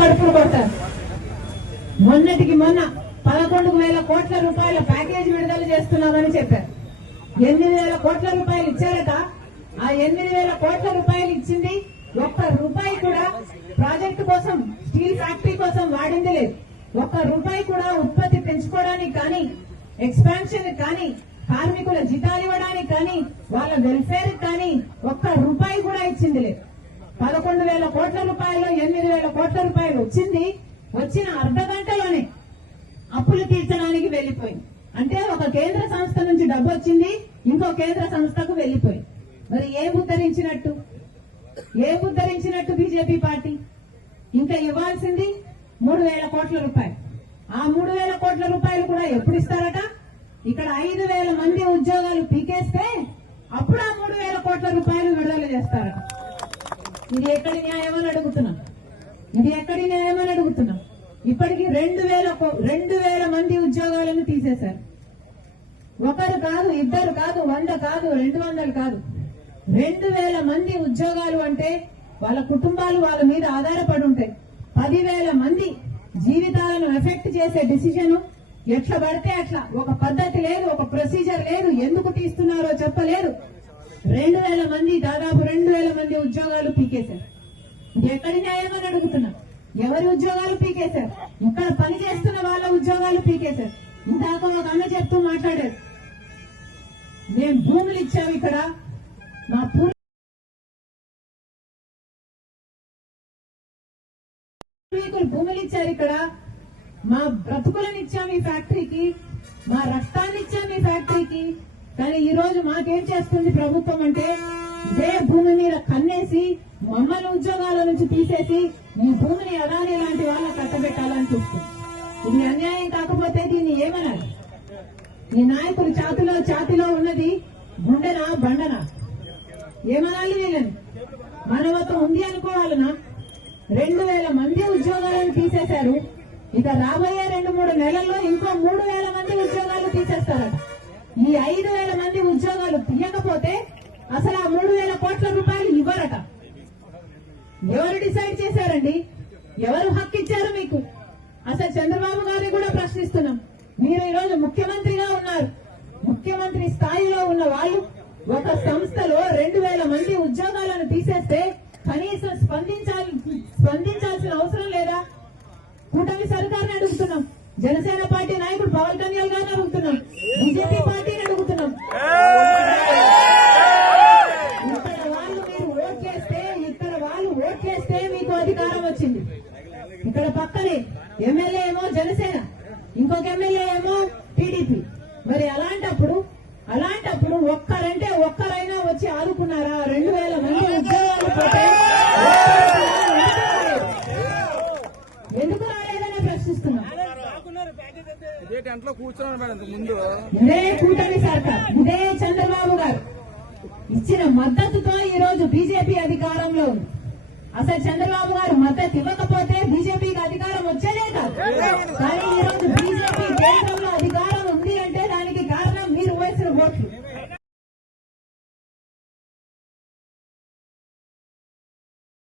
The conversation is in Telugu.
కడుపులు కొడతారు. మొన్నటికి మొన్న 11,000 కోట్ల రూపాయల ప్యాకేజ్ విడుదల చేస్తున్నామని చెప్పారు. 8,000 కోట్ల రూపాయలు ఇచ్చారట. ఆ 8,000 కోట్ల రూపాయలు ఇచ్చింది ఒక్క రూపాయి కూడా ప్రాజెక్టు కోసం, స్టీల్ ఫ్యాక్టరీ కోసం వాడింది లేదు. ఒక్క రూపాయి కూడా ఉత్పత్తి పెంచుకోవడానికి కానీ, ఎక్స్పాన్షన్ కానీ, కార్మికుల జీతాలు ఇవ్వడానికి కానీ, వాళ్ళ వెల్ఫేర్ కానీ ఒక్క రూపాయి కూడా ఇచ్చింది లేదు. 11,000 కోట్ల రూపాయలు 8,000 కోట్ల రూపాయలు వచ్చిన అర్ధ గంటలోనే అప్పులు తీర్చడానికి వెళ్లిపోయింది. అంటే ఒక కేంద్ర సంస్థ నుంచి డబ్బు వచ్చింది, ఇంకో కేంద్ర సంస్థకు వెళ్లిపోయింది. మరి ఏం ఉద్ధరించినట్టు బీజేపీ పార్టీ? ఇంకా ఇవ్వాల్సింది 3,000 కోట్ల రూపాయలు. ఆ 3,000 కోట్ల రూపాయలు కూడా ఎప్పుడు ఇస్తారట? ఇక్కడ 5,000 మంది ఉద్యోగాలు పీకేస్తే అప్పుడు ఆ 3,000 కోట్ల రూపాయలు విడుదల చేస్తారట. ఇది ఎక్కడి న్యాయమని అడుగుతున్నాం. ఇప్పటికి 2,000 మంది ఉద్యోగాలను తీసేశారు. ఒకరు కాదు, ఇద్దరు కాదు, 100 కాదు, 200 కాదు, 2,000 మంది ఉద్యోగాలు. అంటే వాళ్ళ కుటుంబాలు వాళ్ళ మీద ఆధారపడి ఉంటాయి. 10,000 మంది జీవితాలను ఎఫెక్ట్ చేసే డిసిజన్ ఎట్లా పడితే అట్లా, ఒక పద్ధతి లేదు, ఒక ప్రొసీజర్ లేదు, ఎందుకు తీస్తున్నారో చెప్పలేరు. 2,000 మంది, దాదాపు 2,000 మంది ఉద్యోగాలు పీకేశారు. ఇది ఎక్కడి న్యాయమని అడుగుతున్నా. ఎవరి ఉద్యోగాలు పీకేశారు? ఇక్కడ పని చేస్తున్న వాళ్ళ ఉద్యోగాలు పీకేశారు. ఇందాక ఒక అన్న చెప్తూ మాట్లాడారు, మేము భూములు ఇచ్చాము, ఇక్కడ మా పూర్వీకులు భూములు ఇచ్చారు, ఇక్కడ మా బ్రతుకులను ఇచ్చాము ఈ ఫ్యాక్టరీకి, మా రక్తాన్ని ఇచ్చాము ఈ ఫ్యాక్టరీకి. కానీ ఈ రోజు మాకేం చేస్తుంది ప్రభుత్వం అంటే, ఇదే భూమి మీద కన్నేసి మమ్మల్ని ఉద్యోగాల నుంచి తీసేసి ఈ భూమిని అదాని లాంటి వాళ్ళ కట్టబెట్టాలని చూస్తుంది. ఇది అన్యాయం కాకపోతే దీన్ని ఏమనాలి? ఈ నాయకులు ఛాతిలో ఉన్నది గుండెనా బండనా? ఏమనాలి వీళ్ళని? మానవత్వం ఉంది అనుకోవాలనా? 2,000 మంది ఉద్యోగాలను తీసేశారు. ఇక రాబోయే 2-3 నెలల్లో ఇంకో 3,000 మంది ఉద్యోగాలు తీసేస్తారట. ఈ 5,000 మంది ఉద్యోగాలు తీయకపోతే అసలు ఆ 3,000 కోట్ల రూపాయలు ఇవ్వరట. ఎవరు డిసైడ్ చేశారండి? ఎవరు హక్కు ఇచ్చారు మీకు? అసలు చంద్రబాబు గారిని కూడా ప్రశ్నిస్తున్నాం. మీరు ఈరోజు ముఖ్యమంత్రిగా ఉన్నారు. ముఖ్యమంత్రి స్థాయిలో ఉన్న వాళ్ళు ఒక సంస్థలో 2,000 మంది ఉద్యోగాలను తీసేస్తే కనీసం స్పందించాల్సిన అవసరం లేదా? కూటమి సర్కార్ని అడుగుతున్నాం, జనసేన పార్టీ నాయకుడు పవన్ కళ్యాణ్ గారిని అడుగుతున్నాం, బీజేపీ పార్టీని అడుగుతున్నాం. ఇక్కడ వాళ్ళు ఓట్ చేస్తే మీకు అధికారం వచ్చింది. ఇక్కడ పక్కనే ఎమ్మెల్యే ఏమో జనసేన, ఇంకొక ఎమ్మెల్యే ఏమో టీడీపీ. మరి అలాంటప్పుడు ఒక్కరైనా వచ్చి ఆదుకున్నారా? 2,000 మంది ఉద్యోగాలు పోతే ఎందుకు రాలేదని ప్రశ్నిస్తున్నాం. ఇదే కూటమి సర్కార్, ఇదే చంద్రబాబు గారు ఇచ్చిన మద్దతుతో ఈ రోజు బీజేపీ అధికారంలో ఉంది. అసలు చంద్రబాబు గారు మద్దతు ఇవ్వకపోతే బీజేపీకి అధికారం వచ్చేదే కాదు. కానీ